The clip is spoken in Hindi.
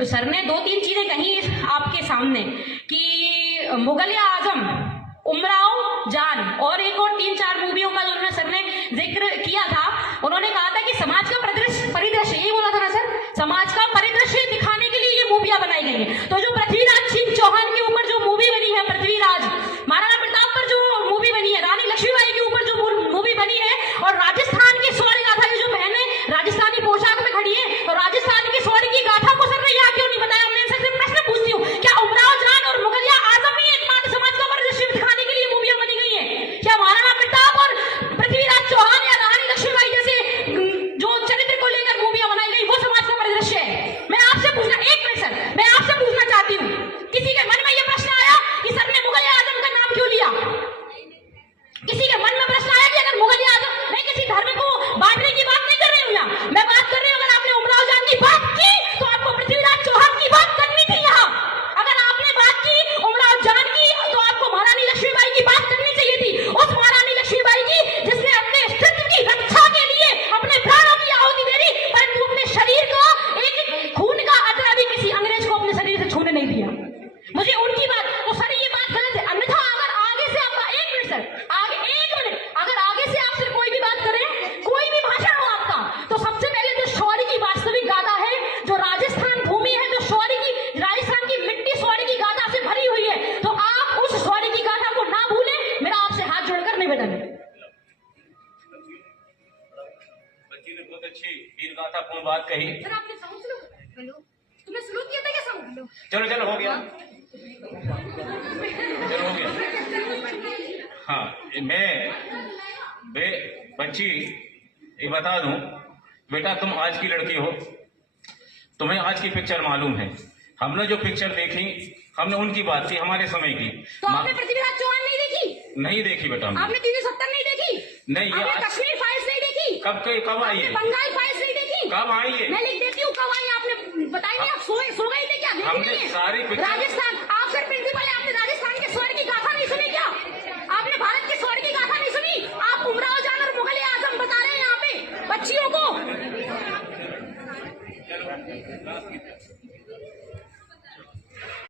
तो सर ने 2-3 चीजें कही आपके सामने कि मुगल आजम, उमराव जान और एक और 3-4 मूवियों का जो उन्होंने सर ने जिक्र किया था। उन्होंने कहा था कि समाज का परिदृश्य, यही बोला था ना सर, समाज का परिदृश्य दिखाने के लिए ये मूवियां बनाई गई हैं। तो जो पृथ्वीराज सिंह चौहान के ऊपर जो मूवी बनी है, पृथ्वीराज, महाराणा प्रताप पर जो मूवी बनी है, रानी लक्ष्मीबाई के ऊपर जो मूवी बनी है, और राजस्थान की शौर्य गाथा, ये जो बहनें राजस्थानी पोशाक में खड़ी है, और राजस्थान की शौर्य की गाथा को सर ने यहाँ क्यों नहीं बताया? मैं सर से प्रश्न पूछती हूँ, क्या उमराव जान और मुगलिया आजम ही एकमात्र समाज का परिदृश्य दिखाने के लिए मूवियां बनी गई है? क्या महाराणा प्रताप और पृथ्वीराज चौहान या रानी लक्ष्मीबाई जैसे जो चरित्र को लेकर मूवियां बनाई गई वो समाज का परिदृश्य है? मैं आपसे पूछना, एक मिनट सर, मैं आपसे पूछना चाहती हूँ, किसी के मन में यह प्रश्न आया कि सर ने मुगलिया आजम का नाम क्यों लिया? किसी के मन में प्रश्न आया कि अगर मुगलिया आजम, मैं किसी धर्म को बांटने की बात नहीं कर रही हूँ यहाँ, मैं बात कर रही हूँ, अगर आपने उमराव जान की बात की तो आपको पृथ्वीराज चौहान की बात करनी थी यहाँ। अगर आपने बात की उमराव जान की तो आपको महारानी लक्ष्मीबाई की बात करनी चाहिए थी, उस महारानी लक्ष्मीबाई की जिसने अपने अस्तित्व की रक्षा के लिए अपने प्राणों की आहुति दे दी, परंतु अपने शरीर को एक खून का कतरा भी किसी अंग्रेज को अपने शरीर से छूने नहीं दिया। मुझे उनकी बात, तो सर ये बात गलत है। अन्यथा अगर आगे से आपका, एक मिनट सर, आगे एक मिनट, अगर आगे से आपसे कोई भी बात करे, कोई भी भाषण हो आपका, तो सबसे पहले जो शौर्य की वास्तविक गाथा है, जो राजस्थान भूमि है, जो शौर्य की, राजस्थान की मिट्टी शौर्य की गाथा से भरी हुई है, तो आप उस शौर्य की गाथा को ना भूलें, मेरा आपसे हाथ जोड़कर निवेदन है। बच्ची ने बहुत अच्छी वीर गाथा पूर्ण बात कही। सर आपने साउंड स्लो, हेलो, तुमने स्लो किया था क्या साउंड? चलो चलो हो गया, चलो हो गया। हाँ, बच्ची ये बता दूं, बेटा तुम आज की लड़की हो, तुम्हें आज की पिक्चर मालूम है। हमने जो पिक्चर देखी, हमने उनकी बात की, हमारे समय की। तो आपने पृथ्वीराज चौहान नहीं देखी? नहीं देखी बेटा हमने। आपने 370 नहीं देखी? नहीं, ये आपने कश्मीर फाइल्स नहीं देखी? कब आई है? बंगाल फाइल्स नहीं देखी? कब आई है? मैं लिख देती हूँ कब आई, आपने बताई नहीं, आप सो गए थे क्या? हमने सारी पिक्चर, राजस्थान